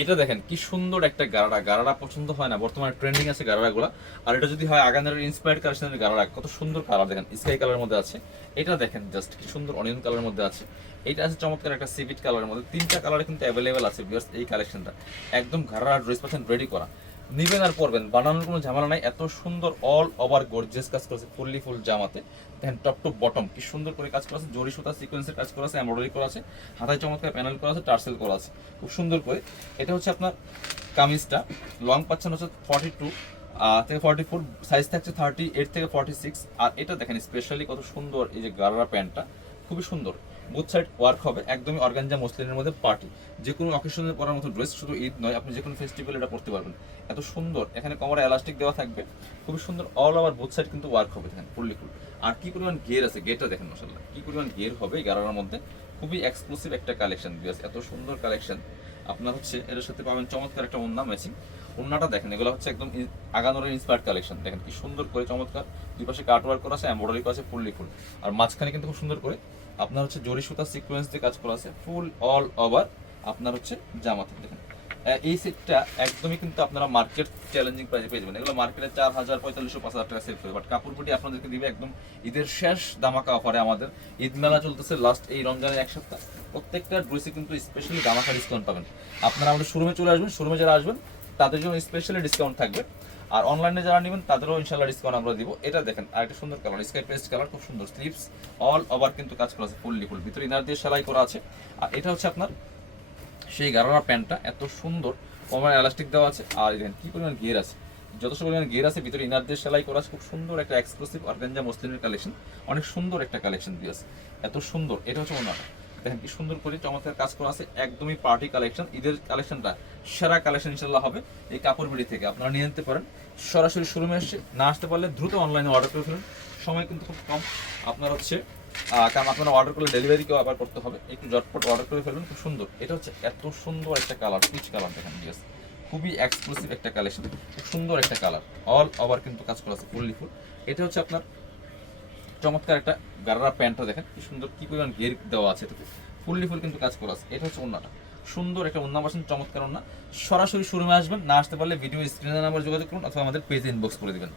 এটা দেখেন কি সুন্দর একটা গারারা, গারারা পছন্দ হয় না, বর্তমানে ট্রেন্ডিং আছে গারারাগুলো। আর এটা যদি হয় আগানের ইন্সপায়ার্ড কালেকশনের গারারা, কত সুন্দর কালার দেখেন, স্কাই কালারের মধ্যে আছে। এটা দেখেন জাস্ট কি সুন্দর অনিয়ন কালারের মধ্যে আছে। এটা আছে চমৎকার একটা সিভিট কালারের মধ্যে, তিনটা কালারে কিন্তু অ্যাভেলেবেল আছে ভিউয়ার্স। এই কালেকশনটা একদম ঘাড়া ড্রেস পাচ্ছেন রেডি করা, নিবেন আর পরবেন, বানানোর কোনো ঝামেলা নাই। এত সুন্দর অল ওভার গর্জিয়াস কাজ করেছে ফুললি ফুল জামাতে। দেখেন টপ টু বটম কি সুন্দর করে কাজ করা আছে, জরি সুতা সিকোয়েন্সের কাজ করা আছে, এমব্রয়ডারি করা আছে, হাতায় চমৎকার প্যানেল করা আছে, টার্সেল করা আছে খুব সুন্দর করে। এটা হচ্ছে আপনার কামিজটা, লং পাচ্ছেন হচ্ছে 42 থেকে 44, সাইজ থাকছে 38 থেকে 46। আর এটা দেখেন স্পেশালি কত সুন্দর, এই যে গারারা প্যান্টটা খুবই সুন্দর, বুথ সাইড ওয়ার্ক হবে, একদমই অর্গানজা মসলিনের মধ্যে পার্টি, যে কোনো অকেশনে পরার মতো ড্রেস, শুধু ঈদ নয়, আপনি যে কোনো ফেস্টিভ্যাল এটা পরতে পারবেন। এত সুন্দর, এখানে কোমরে এলাস্টিক দেওয়া থাকবে, খুবই সুন্দর, অল ওভার বুথ সাইড কিন্তু ওয়ার্ক হবে দেখেন ফুললি ফুল। আর কি পরিমাণ ঘের আছে, গেটটা দেখেন মাশাআল্লাহ, কি পরিমাণ ঘের হবে গারারার মধ্যে। খুবই এক্সক্লুসিভ একটা কালেকশন বিকজ এত সুন্দর কালেকশন। আপনার হচ্ছে এর সাথে পাবেন চমৎকার একটা ওড়না ম্যাচিং, ওড়নাটা দেখেন, এগুলো হচ্ছে একদম আগানোরের ইন্সপায়ার্ড কালেকশন। দেখেন কি সুন্দর করে চমৎকার, দুই পাশে কাট ওয়ার্ক করা আছে, এমব্রয়ডারি করা আছে ফুললি ফুল। আর মাঝখানে কিন্তু খুব সুন্দর করে আপনার হচ্ছে জরি সুতা সিকোয়েন্স দিয়ে কাজ করা আছে ফুল অল ওভার। আপনার হচ্ছে জামাতে দেখেন এই সেটটা একদমই কিন্তু আপনারা মার্কেট চ্যালেঞ্জিং প্রাইসে পেয়ে যাবেন। এগুলো মার্কেটে 4000, 4500, 5000 টাকা সেল করে, বাট কাপড়পুটি আপনাদেরকে দিবে একদম ঈদের শেষ দামাকা অফারে। আমাদের ঈদ মেলা চলতেছে লাস্ট এই রমজানের এক সপ্তাহ, প্রত্যেকটা ড্রেসে কিন্তু স্পেশালি দামাকা ডিসকাউন্ট পাবেন। আপনারা আমাদের শোরুমে চলে আসবেন, শোরুমে যারা আসবেন তাদের জন্য স্পেশালি ডিসকাউন্ট থাকবে, আর অনলাইনে যারা নেবেন তাদেরও ইনশাল্লাহ ডিসকাউন্ট আমরা দিব। এটা দেখেন আরেকটা সুন্দর কালার, স্কাই পেস্ট কালার, খুব সুন্দর স্লিভস অল ওভার কিন্তু কাজ করা আছে ফুললি ফুল, ভিতরে ইনার দিয়ে সেলাই করা আছে। আর এটা হচ্ছে আপনার সেই গারারা প্যান্টটা, এত সুন্দর কোমরে এলাস্টিক দেওয়া আছে। আর দেখেন কি পরিমাণ গিয়ার আছে, যথেষ্ট পরিমাণ গিয়ার আছে, ভিতরে ইনার দিয়ে সেলাই করা আছে, খুব সুন্দর একটা এক্সক্লুসিভ অর্গানজা মসলিনের কালেকশন, অনেক সুন্দর একটা কালেকশন দিয়ে আছে, এত সুন্দর। এটা হচ্ছে ওনাটা দেখেন কি সুন্দর করে চমৎকার কাজ করা আছে, একদমই পার্টি কালেকশন। ঈদের কালেকশনটা সেরা কালেকশন ইনশাল্লাহ হবে এই কাপড় বিড়ি থেকে। আপনারা নিয়ে নিতে পারেন, সরাসরি শোরুমে এসে না আসতে পারলে দ্রুত অনলাইনে অর্ডার করে ফেলুন, সময় কিন্তু খুব কম। আপনার হচ্ছে কারণ আপনারা অর্ডার করলে ডেলিভারিকেও আবার করতে হবে, একটু ঝটপট অর্ডার করে ফেলুন। খুব সুন্দর, এটা হচ্ছে এত সুন্দর একটা কালার, পিচ কালার দেখেন, ইয়েস খুবই এক্সক্লুসিভ একটা কালেকশন, খুব সুন্দর একটা কালার, অল ওভার কিন্তু কাজ করা আছে ফুললি ফুল। এটা হচ্ছে আপনার চমৎকার একটা গারারা প্যান্টটা দেখেন কি সুন্দর, কি পরিমাণ ঘের দেওয়া আছে এটাতে, ফুললি ফুল কিন্তু কাজ করা আছে। এটা হচ্ছে ওন্নাটা, সুন্দর একটা ওন্না পাচ্ছেন, চমৎকার ওন্না। সরাসরি শোরুমে আসবেন, না আসতে পারলে ভিডিও স্ক্রিনের নাম্বার যোগাযোগ করুন অথবা আমাদের পেজে ইনবক্স করে দিবেন।